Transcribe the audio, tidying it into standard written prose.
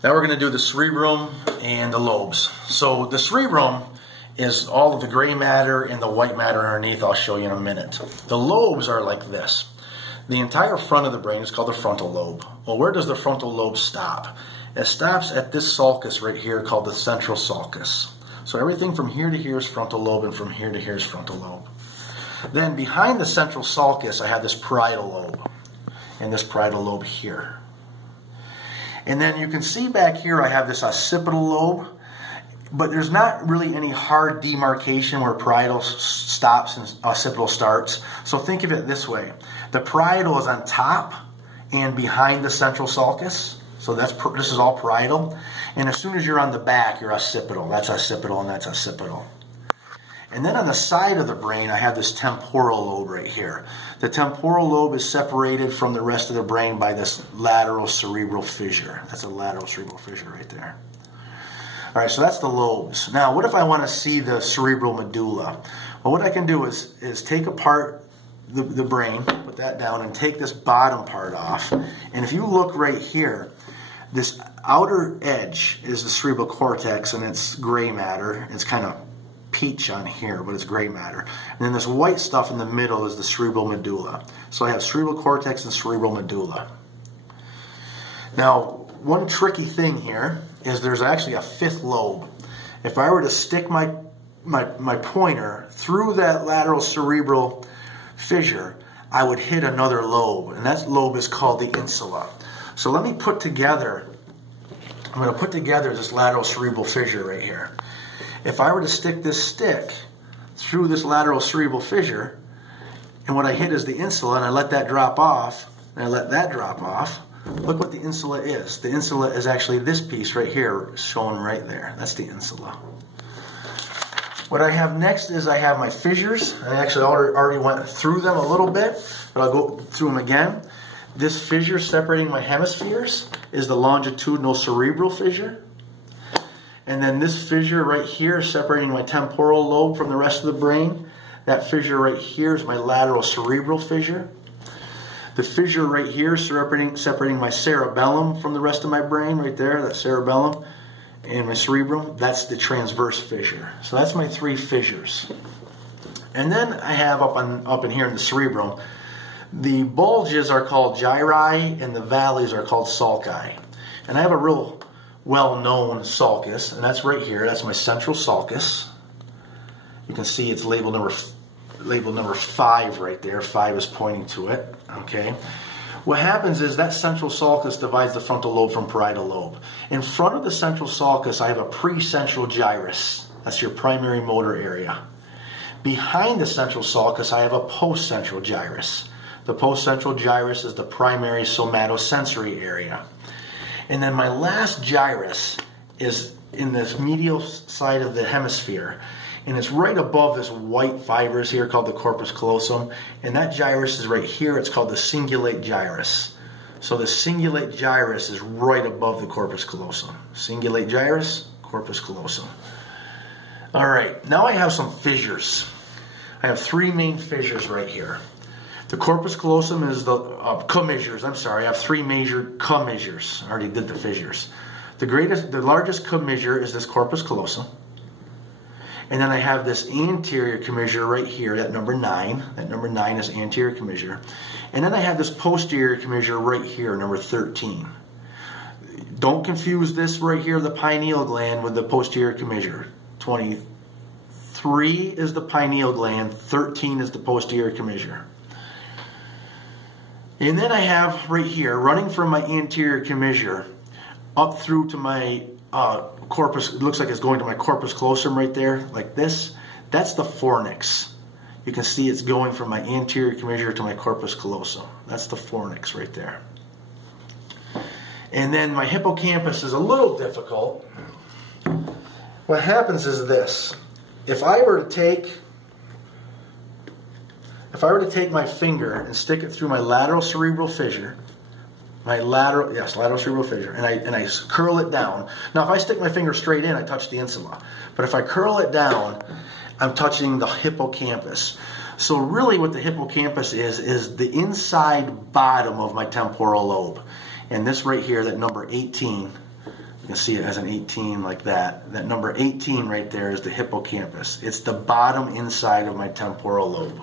Now we're going to do the cerebrum and the lobes. So the cerebrum is all of the gray matter and the white matter underneath. I'll show you in a minute. The lobes are like this. The entire front of the brain is called the frontal lobe. Well, where does the frontal lobe stop? It stops at this sulcus right here called the central sulcus. So everything from here to here is frontal lobe, and from here to here is frontal lobe. Then behind the central sulcus, I have this parietal lobe, and this parietal lobe here. And then you can see back here I have this occipital lobe, but there's not really any hard demarcation where parietal stops and occipital starts. So think of it this way. The parietal is on top and behind the central sulcus. So this is all parietal. And as soon as you're on the back, you're occipital. That's occipital and that's occipital. And then on the side of the brain, I have this temporal lobe right here. The temporal lobe is separated from the rest of the brain by this lateral cerebral fissure. That's a lateral cerebral fissure right there. All right, so that's the lobes. Now, what if I want to see the cerebral medulla? Well, what I can do is take apart the brain, put that down, and take this bottom part off. And if you look right here, this outer edge is the cerebral cortex, and it's gray matter. It's kind of peach on here, but it's gray matter. And then this white stuff in the middle is the cerebral medulla. So I have cerebral cortex and cerebral medulla. Now, one tricky thing here is there's actually a fifth lobe. If I were to stick my pointer through that lateral cerebral fissure, I would hit another lobe, and that lobe is called the insula. So let me put together, I'm going to put together this lateral cerebral fissure right here. If I were to stick this stick through this lateral cerebral fissure, and what I hit is the insula, and I let that drop off, and I let that drop off, look what the insula is. The insula is actually this piece right here, shown right there. That's the insula. What I have next is I have my fissures. I actually already went through them a little bit, but I'll go through them again. This fissure separating my hemispheres is the longitudinal cerebral fissure. And then this fissure right here separating my temporal lobe from the rest of the brain, that fissure right here is my lateral cerebral fissure. The fissure right here separating my cerebellum from the rest of my brain, right there, that cerebellum, and my cerebrum, that's the transverse fissure. So that's my three fissures. And then I have up in here in the cerebrum, the bulges are called gyri and the valleys are called sulci. And I have a real well-known sulcus, and that's right here. That's my central sulcus. You can see it's labeled number 5 right there. 5 is pointing to it. Okay. What happens is that central sulcus divides the frontal lobe from parietal lobe. In front of the central sulcus, I have a precentral gyrus. That's your primary motor area. Behind the central sulcus, I have a postcentral gyrus. The postcentral gyrus is the primary somatosensory area. And then my last gyrus is in this medial side of the hemisphere. And it's right above this white fibers here called the corpus callosum. And that gyrus is right here. It's called the cingulate gyrus. So the cingulate gyrus is right above the corpus callosum. Cingulate gyrus, corpus callosum. All right, now I have some fissures. I have 3 main fissures right here. The corpus callosum is the commissures. I'm sorry, I have 3 major commissures. I already did the fissures. The largest commissure is this corpus callosum. And then I have this anterior commissure right here, that number 9. That number 9 is anterior commissure. And then I have this posterior commissure right here, number 13. Don't confuse this right here, the pineal gland, with the posterior commissure. 23 is the pineal gland, 13 is the posterior commissure. And then I have right here, running from my anterior commissure up through to my corpus, it looks like it's going to my corpus callosum right there, like this. That's the fornix. You can see it's going from my anterior commissure to my corpus callosum. That's the fornix right there. And then my hippocampus is a little difficult. What happens is this. If I were to take my finger and stick it through my lateral cerebral fissure, lateral cerebral fissure, and I curl it down. Now, if I stick my finger straight in, I touch the insula. But if I curl it down, I'm touching the hippocampus. So really what the hippocampus is the inside bottom of my temporal lobe. And this right here, that number 18, You can see it as an 18 like that. That number 18 right there is the hippocampus. It's the bottom inside of my temporal lobe.